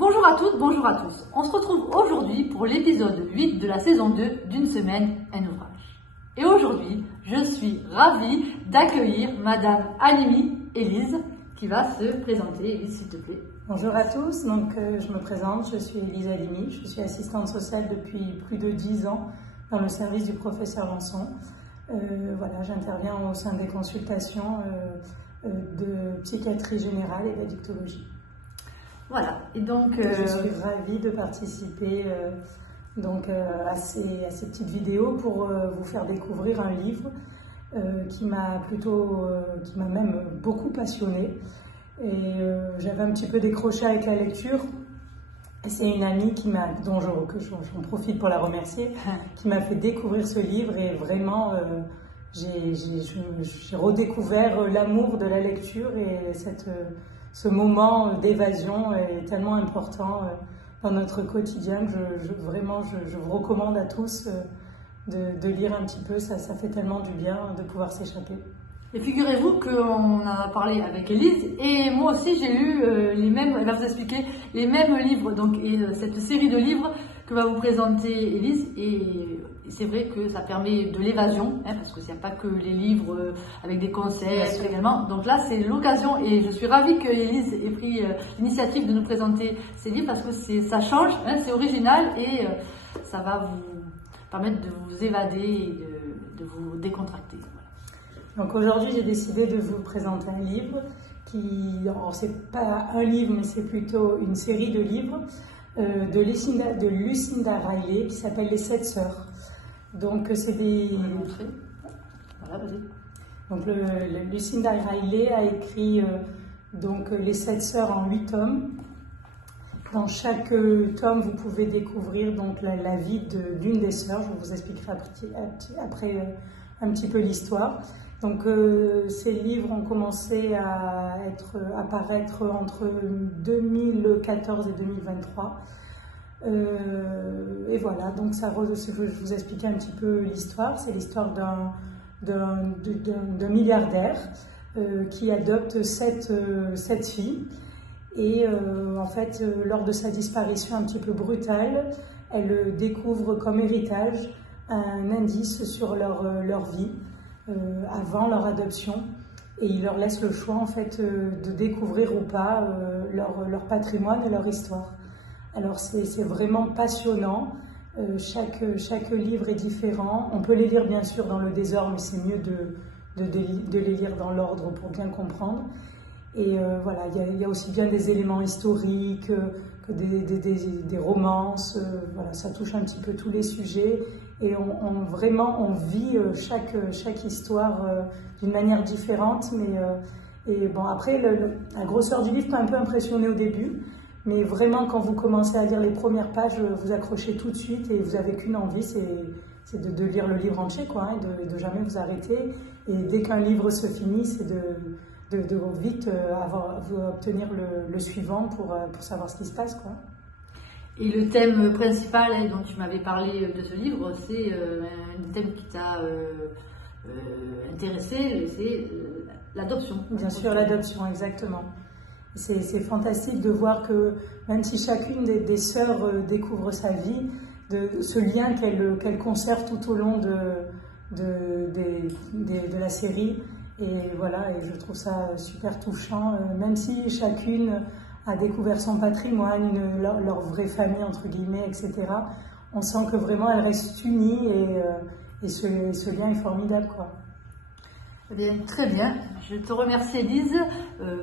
Bonjour à toutes, bonjour à tous. On se retrouve aujourd'hui pour l'épisode 8 de la saison 2 d'une semaine, un ouvrage. Et aujourd'hui, je suis ravie d'accueillir Madame Halimi Élise qui va se présenter. Élise, s'il te plaît. Bonjour à tous, je me présente, je suis Élise Halimi, je suis assistante sociale depuis plus de 10 ans dans le service du professeur Lançon. J'interviens au sein des consultations de psychiatrie générale et d'addictologie. Voilà, et donc... Je suis ravie de participer à ces petites vidéos pour vous faire découvrir un livre qui m'a même beaucoup passionnée. Et j'avais un petit peu décroché avec la lecture. C'est une amie dont j'en profite pour la remercier, qui m'a fait découvrir ce livre et vraiment j'ai redécouvert l'amour de la lecture et ce moment d'évasion est tellement important dans notre quotidien que je vous recommande à tous de lire un petit peu, ça fait tellement du bien de pouvoir s'échapper. Et figurez-vous qu'on a parlé avec Élise et moi aussi j'ai lu les mêmes, elle va vous expliquer, les mêmes livres, cette série de livres que va vous présenter Élise, et c'est vrai que ça permet de l'évasion, parce qu'il n'y a pas que les livres avec des concepts également. Donc là c'est l'occasion et je suis ravie que Élise ait pris l'initiative de nous présenter ces livres parce que ça change, c'est original et ça va vous permettre de vous évader et de vous décontracter. Donc aujourd'hui, j'ai décidé de vous présenter un livre c'est pas un livre, mais c'est plutôt une série de livres de Lucinda Riley qui s'appelle Les 7 sœurs. Donc c'est des... Voilà, vas-y. Donc Lucinda Riley a écrit Les 7 sœurs en 8 tomes. Dans chaque tome, vous pouvez découvrir la vie d'une des sœurs. Je vous expliquerai après un petit peu l'histoire. Donc ces livres ont commencé à paraître entre 2014 et 2023. Et voilà, donc je vais vous expliquer un petit peu l'histoire. C'est l'histoire d'un milliardaire qui adopte sept filles. Et en fait, lors de sa disparition un petit peu brutale, elle découvre comme héritage un indice sur leur vie avant leur adoption, et il leur laisse le choix en fait de découvrir ou pas leur patrimoine et leur histoire. Alors c'est vraiment passionnant. Chaque livre est différent. On peut les lire bien sûr dans le désordre, mais c'est mieux de les lire dans l'ordre pour bien comprendre. Et voilà, il y a aussi bien des éléments historiques que des romances. Voilà, ça touche un petit peu tous les sujets et on vit chaque histoire d'une manière différente. Et bon, après, la grosseur du livre peut un peu impressionner au début, mais vraiment quand vous commencez à lire les premières pages, vous accrochez tout de suite et vous n'avez qu'une envie, c'est de lire le livre entier, quoi, et de jamais vous arrêter. Et dès qu'un livre se finit, c'est de vite obtenir le suivant pour savoir ce qui se passe, quoi. Et le thème principal dont tu m'avais parlé de ce livre, c'est un thème qui t'a intéressé, c'est l'adoption. Bien sûr, l'adoption, exactement. C'est fantastique de voir que même si chacune des sœurs découvre sa vie, de ce lien qu'elle conserve tout au long de la série. Et voilà, et je trouve ça super touchant, même si chacune a découvert son patrimoine, leur vraie famille, entre guillemets, etc. On sent que vraiment elles restent unies et ce lien est formidable, quoi. Eh bien, très bien. Je te remercie, Élise,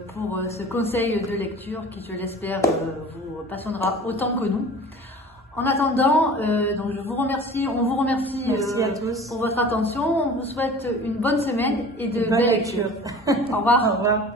pour ce conseil de lecture qui, je l'espère, vous passionnera autant que nous. En attendant, donc on vous remercie Merci à tous pour votre attention. On vous souhaite une bonne semaine et de belles belles lectures. Au revoir. Au revoir.